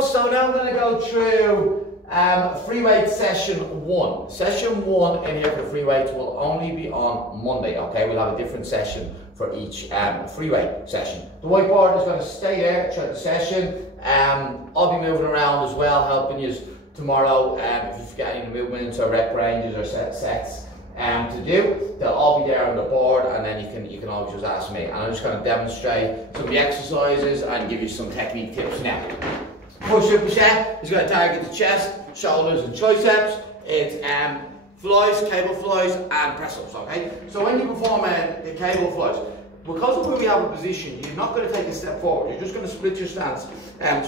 So now I'm going to go through free weight session 1. Session 1 in here for free weights will only be on Monday, okay? We'll have a different session for each free weight session. The whiteboard is going to stay there throughout the session. I'll be moving around as well, helping you tomorrow if you've got any movements or rep ranges or sets to do. They'll all be there on the board, and then you can always just ask me. And I'm just going to demonstrate some of the exercises and give you some technique tips now. First superset is going to target the chest, shoulders and triceps. It's flies, cable flies and press ups, okay? So when you perform the cable flies, because of where we have a position, you're not going to take a step forward. You're just going to split your stance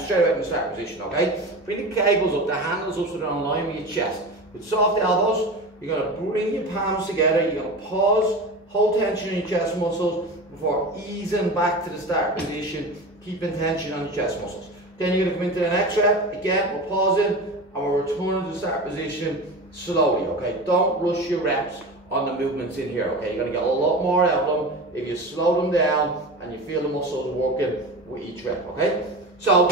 straight out in the start position, okay? Bring the cables up, the handles up so they're in line with your chest. With soft elbows, you're going to bring your palms together. You're going to pause, hold tension in your chest muscles before easing back to the start position, keeping tension on your chest muscles. Then you're going to come into the next rep. Again, we're pausing and we're returning to the start position slowly, okay? Don't rush your reps on the movements in here, okay? You're going to get a lot more out of them if you slow them down and you feel the muscles working with each rep, okay? So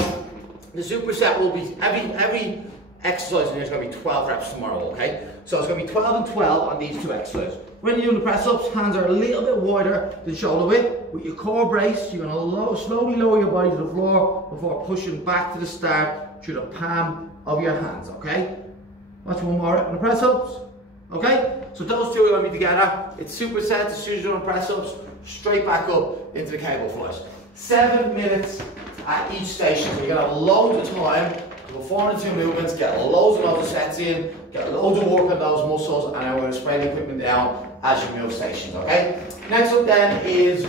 the superset will be, every exercise in here is going to be 12 reps tomorrow, okay? So it's going to be 12 and 12 on these two exercises. When you're doing the press ups, hands are a little bit wider than shoulder width. With your core brace, you're going to slowly lower your body to the floor before pushing back to the start through the palm of your hands, okay? Watch one more on the press ups, okay? So those two are going to be together. It's supersets as soon as you're doing press ups, straight back up into the cable flies. 7 minutes at each station, so you're going to have loads of time to perform the two movements, get loads of sets in, get loads of work on those muscles, and then we're going to spray the equipment down as you move stations, okay? Next up then is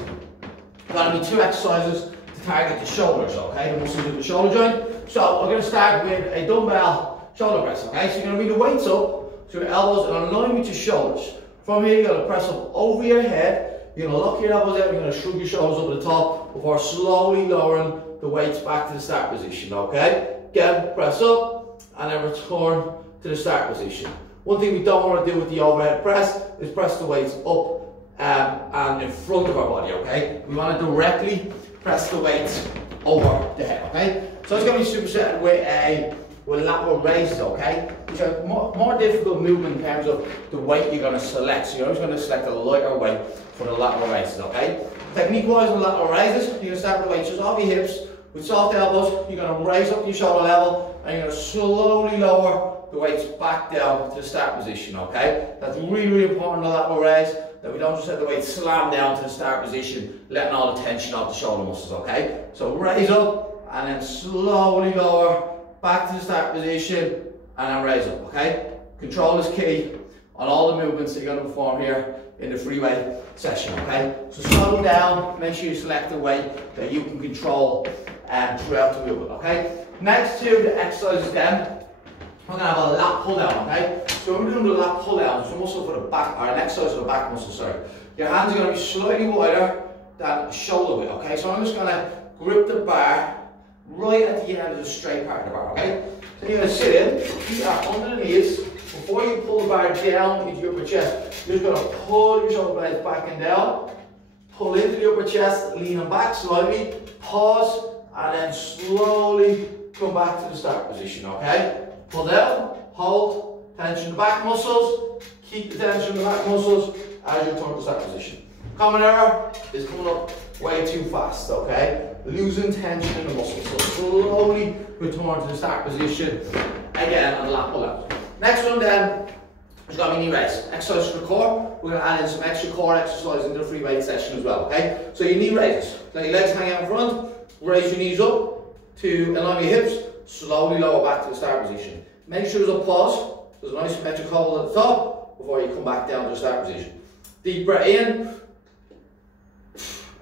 going to be 2 exercises to target the shoulders, okay? The muscles of the shoulder joint. So we're going to start with a dumbbell shoulder press, okay? So you're going to bring the weights up, so your elbows are in line with your shoulders. From here, you're going to press up over your head. You're going to lock your elbows out, you're going to shrug your shoulders up at the top before slowly lowering the weights back to the start position, okay? Again, press up and then return to the start position. One thing we don't want to do with the overhead press is press the weights up and in front of our body, okay? We want to directly press the weights over the head, okay? So it's going to be superset with lateral raises, okay? Which are more difficult movement in terms of the weight you're going to select. So you're always going to select a lighter weight for the lateral raises, okay? Technique-wise on lateral raises, you're going to start with the weights just off your hips. With soft elbows, you're going to raise up your shoulder level and you're going to slowly lower the weights back down to the start position, okay? That's really, really important in the lateral raise, that we don't just let the weight slam down to the start position, letting all the tension off the shoulder muscles, okay? So raise up and then slowly lower back to the start position and then raise up, okay? Control is key on all the movements that you're going to perform here in the free weight session, okay? So slow them down, make sure you select a weight that you can control throughout the movement, okay? Next to the exercises then, we're going to have a lat pull down, okay? So when we're doing the lat pull down, it's a muscle for the back, or an exercise for the back muscle, sorry. Your hands are going to be slightly wider than shoulder width, okay? So I'm just going to grip the bar right at the end of the straight part of the bar, okay? So you're going to sit in, feet are under the knees. Before you pull the bar down into your upper chest, you're just going to pull your shoulder blades back and down, pull into the upper chest, leaning back slightly, pause, and then slowly come back to the start position, okay? Pull down, hold, tension the back muscles, keep the tension in the back muscles as you return to the start position. Common error is coming up way too fast, okay? Losing tension in the muscles. So slowly return to the start position again on the lat pull out. Next one then is going to be knee raise. Exercise for the core. We're going to add in some extra core exercise into the free weight session as well, okay? So your knee raises. Let your legs hang out in front, raise your knees up to align with your hips, slowly lower back to the start position. Make sure there's a pause, there's a nice symmetric hold at the top before you come back down to the start position. Deep breath in,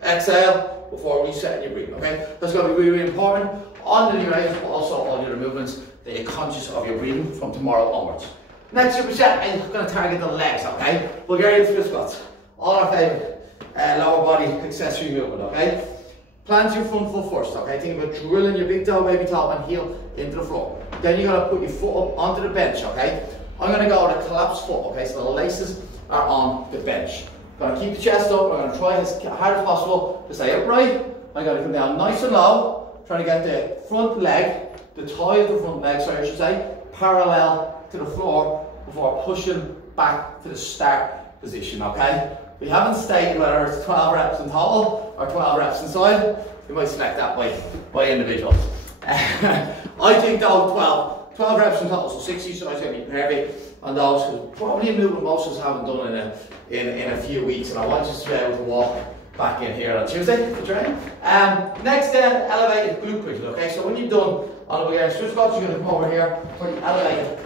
exhale before resetting your breathing, okay? That's going to be really, really important on the knee raises, but also all the other movements that you're conscious of your breathing from tomorrow onwards. Next superset is going to target the legs, okay? Bulgarian split squats, all our favourite lower body accessory movement, okay? Plant your front foot first, okay? Think about drilling your big toe, baby toe, and heel into the floor. Then you're going to put your foot up onto the bench, okay? I'm going to go with a collapsed foot, okay? So the laces are on the bench. I'm going to keep the chest up. I'm going to try as hard as possible to stay upright. I'm going to come down nice and low, trying to get the front leg the thigh of the front leg, sorry I should say, parallel to the floor before pushing back to the start position, okay? We haven't stated whether it's 12 reps in total or 12 reps inside. You might select that by individual. I think though 12 reps in total, so 60 sides going to be perfect on those, because probably a movement most of us haven't done in a few weeks, and I want you to be able to walk back in here on Tuesday to train. Next then, elevated glute bridge, okay? So when you've done on the Bulgarian split squats, you're going to come over here for the elevated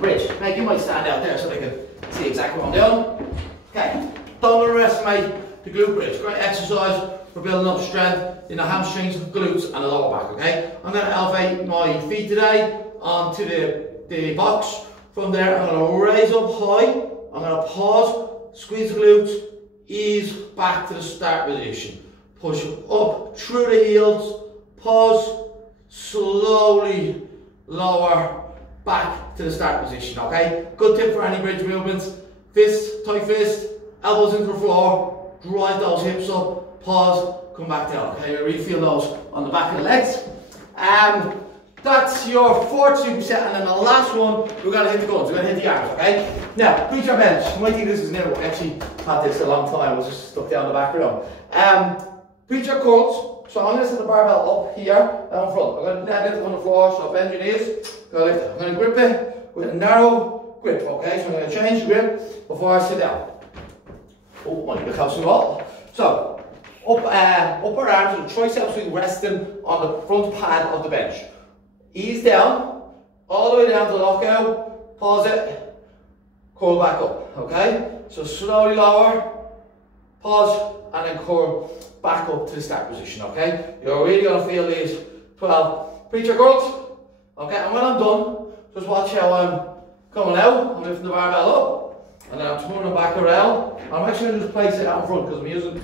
bridge. Now you might stand out there so they can see exactly what I'm doing. Okay, don't underestimate the glute bridge. Great exercise for building up strength in the hamstrings, glutes and the lower back, okay? I'm going to elevate my feet today onto the box. From there, I'm going to raise up high. I'm going to pause, squeeze the glutes, ease back to the start position. Push up through the heels, pause, slowly lower back to the start position, okay? Good tip for any bridge movements. Fist, tight fist, elbows into the floor, drive those hips up, pause, come back down, okay? You really feel those on the back of the legs. That's your fourth superset, and then the last one, we're going to hit the guns, we're going to hit the arms, okay? Now, preacher bench. You might think this is new. I actually had this a long time, I was just stuck down the back room. Preacher curls. So I'm going to set the barbell up here down front. I'm going to lift it on the floor, so bend your knees. I'm going to grip it with a narrow grip, okay? So I'm going to change the grip before I sit down. Oh, might be close to the wall. So, upper arms and triceps will be resting on the front pad of the bench. Ease down, all the way down to the lockout, pause it, curl back up, okay? So slowly lower, pause, and then curl back up to the start position, okay? You're really going to feel these 12 preacher curls, okay? And when I'm done, just watch how I'm coming out. I'm lifting the barbell up, and then I'm turning back around. I'm actually going to just place it out in front because I'm using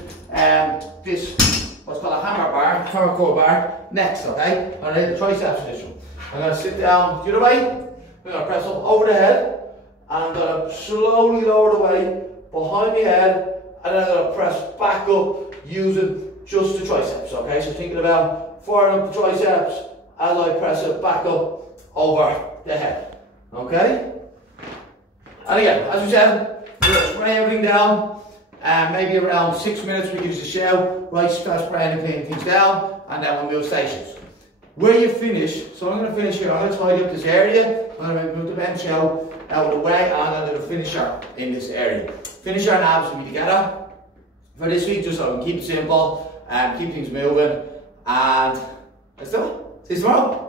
this, what's called a hammer curl bar, next, okay? And then the triceps position. I'm going to sit down the other way, I'm going to press up over the head, and I'm going to slowly lower the weight behind the head, and then I'm going to press back up using just the triceps, okay? So thinking about firing up the triceps as I press it back up over the head, okay? And again, as we said, we're going to spray everything down, and maybe around 6 minutes we use the shell, right, start spraying and cleaning things down, and then we'll move stations. Where you finish, so I'm going to finish here, I'm going to tidy up this area, I'm going to move the bench out of the way, and I'm going to do the finisher in this area. Finisher and abs will be together for this week, just so I can keep it simple and keep things moving, and let's do it. See you tomorrow.